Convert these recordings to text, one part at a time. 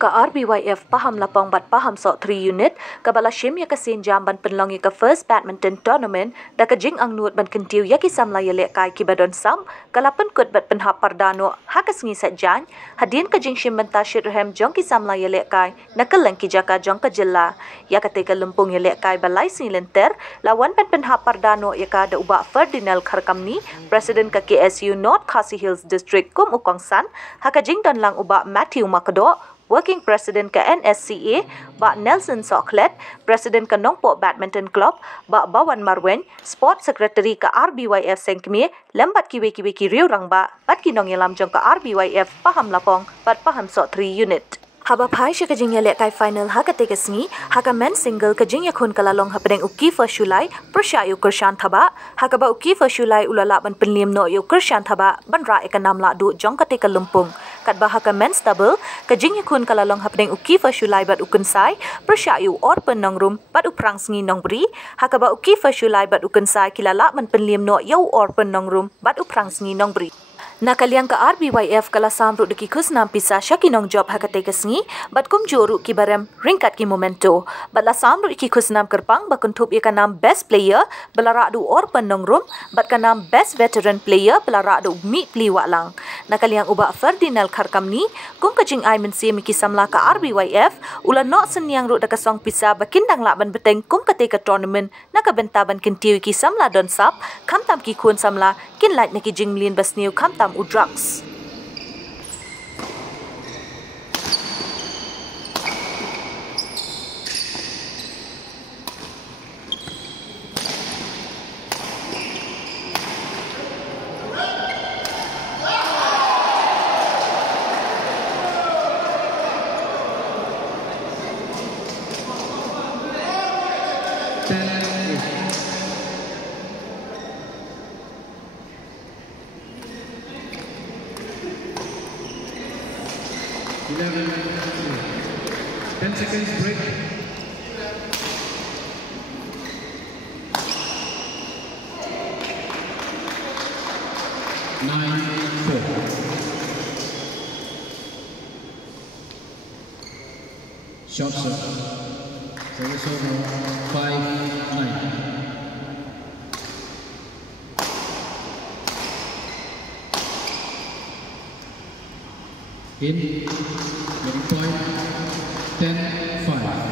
Ka RBYF paham lapang bat paham sok 3 unit ka balashim ya kasin jam ban penlongi ka first badminton tournament da ka jing ang nuot ban kentiu ya ki samla ya lek kai ki badon sam kalapan kut bat penhap pardano hakas ngi sat jan hadin ka jing shim ban tashir hem jong ki samla ya lek kai nakaleng ki jaka jong ka jilla ya ka te ka lempung ya lek kai balai sing lenter lawan ban penhap pardano ya ka da uba Ferdinand Kharkamni president ka KSU North Khasi Hills District kum ukongsan haka jing dan lang uba Matthew Makdo Working President ke NSCA, Bak Nelson Soklet, President ke Nongpo Badminton Club, Bak Bawan Marwen, Sport Secretary ke RBYF Sengkmie, lembat kiwe-kiwe ki riu rang ba, bat ki nong yelam jong ke RBYF paham lapong, bat paham sok 3 unit. Haba pai shi kajing ya lek kai final ha ka te kasni ha ka men single kajing ya khun kala long ha pedeng uki fa shulai persha yu kershan thaba ha ka ba uki fa shulai ulala ban penlim no yu kershan thaba ban ra ekanam la du jong ka te ka lumpung kat ba ha ka men double kajing ya khun kala long ha pedeng uki fa shulai bat ukun sai persha yu or pen nong rum bat uprang sngi nong bri ha ka ba uki fa shulai bat ukun sai kilala ban penlim no yu or pen nong rum bat uprang sngi nong bri Nakaliang ka RBYF kala samru deki kusnam pisa syakinong job hakate kesngi bat kum joru ki barem ringkat ki momento bat la samru iki kusnam kerpang bakun tup ia kanam best player belara du or penong rum bat kanam best veteran player belara du mi pli walang nakaliang uba Ferdinand Kharkamni kum kajing ai mensi miki samla ka RBYF ulan no senyang ru deka song pisa bakindang la ban beteng kum kate ka tournament nakabenta ban kentiu ki samla don sap kamtam ki kun samla kin light neki jing lin basniu kamtam drugs. Ten seconds break. Nine, 4. Shot set. Service over. 5-9. In. Winning point. 10-5.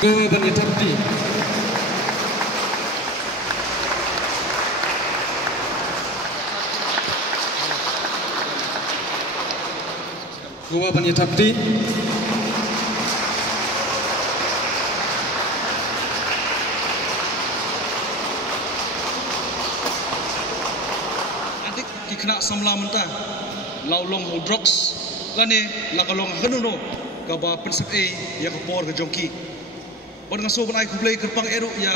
Kemudian Tapti. Gua banyak Tapti. Nanti kena samla mentah. Laulong drugs. Lani lakalong hanuno. Kaba prinsip A yang kepor ke jongki. Pada ngaso ban ai ku play kerpang ero ya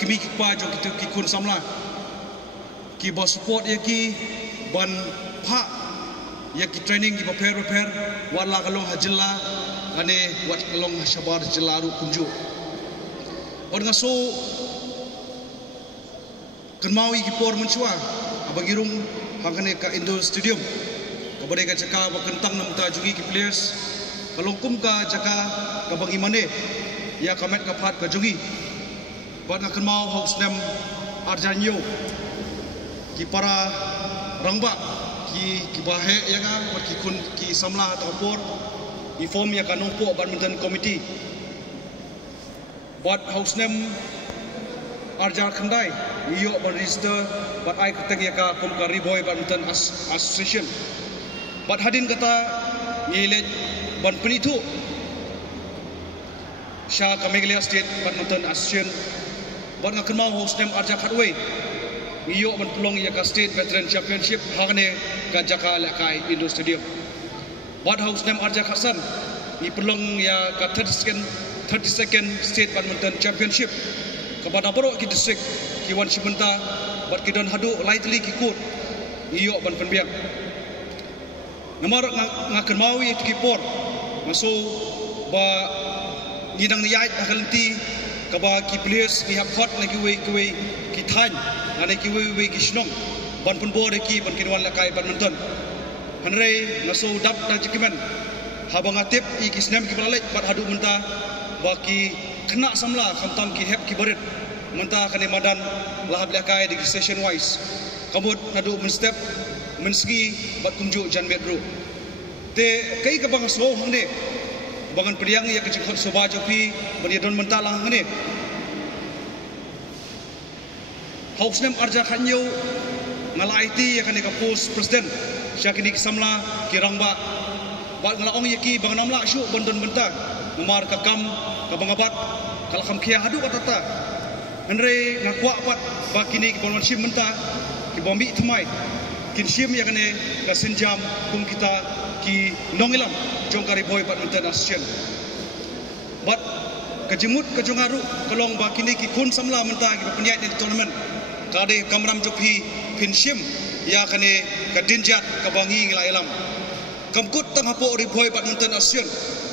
kimi kipa jong kitu kikun samla ki ba support ya ki ban pha ya ki training ki prepare wala kalong hajilla ane wat kalong shabar jelaru kunju pada ngaso kenmawi ki por menchua abagirung hangane ka indoor stadium kabare ka jaka bakentang nam ta jugi ki players kalong kum ka jaka ka bagi mane ya kamet kapat ka jogi buat nak mau house nem Arjanyo ki para rangba ki bahe ya ka buat ki kun ki samla atau por i form ya ka nompo badminton committee buat house nem Arjar Khandai iyo register buat ai keteng ya ka kum ka Riboy Badminton Association buat hadin kata ngile ban penitu Sha Kamelia State Badminton Association buat ngakan mau host nem Arja Khatway ngiyo ban pelong ya ka State Veteran Championship hangane ka Jaka Lekai Indo Stadium. Buat host nem Arja Khasan ni pelong ya ka 32nd State Badminton Championship ka Badaboro ki district ki wan Shimenta buat kidan hadu lightly ki court ngiyo ban penbiang. Nomor ngakan mau ya ki por maso ba nidang niyait akalenti kaba ki players ki hot lagi we ki than ane ki we ki snong ban pun bore ki ban kinwan lakai badminton hanrei naso dap da jikimen habang atip i ki snem ki balai bat hadu menta baki kena samla kamtam ki hep ki borit menta kane madan lahab lakai di station wise kamut nadu men step menski bat kunju jan bedro te kai ka bang so hangne bangan priang ya kecik soba jopi bani don mentalang ni house nem Arja Khanyo ngala IT ya kan ka post president syakini samla kirangba ba ngala ong yaki bang namla syu bondon benta nomar ka kam ka bangabat kal kham khia hadu batata andre ngakwa pat ba kini ki bonman sim menta ki bombi thmai kin sim ya kan ka senjam kum kita ki nongilam jongkari boy badminton association but kejemut kejongaru kolong bakini ki kun samla menta ki penyait di tournament kade kamram jopi pinshim ya kane kadinjat kabangi ngila ilam kamkut tang hapo ri boy badminton association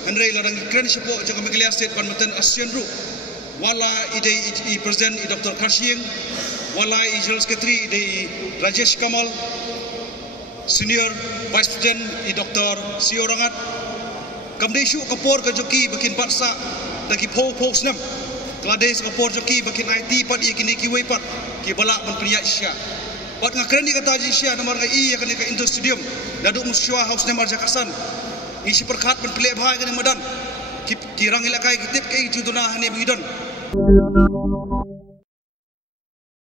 henry ladang kren sipo jong Kamelia State Badminton Association ru wala ide i president i Dr. Karshing wala i general secretary ide Rajesh Kamal Senior Vice President i Dr. Sio Rangat Kamdesu kapor ka joki bakin patsa daki po nem klades kapor joki bakin IT pat i kini ki we pat ki balak ban priya Asia pat ngakren di kata Asia nomor i ya kan ka Indo Stadium dadu musyawa house nem Arja Khasan isi perkhat ban play bhai kan madan ki rang ilakai kitip kai juduna hane bidon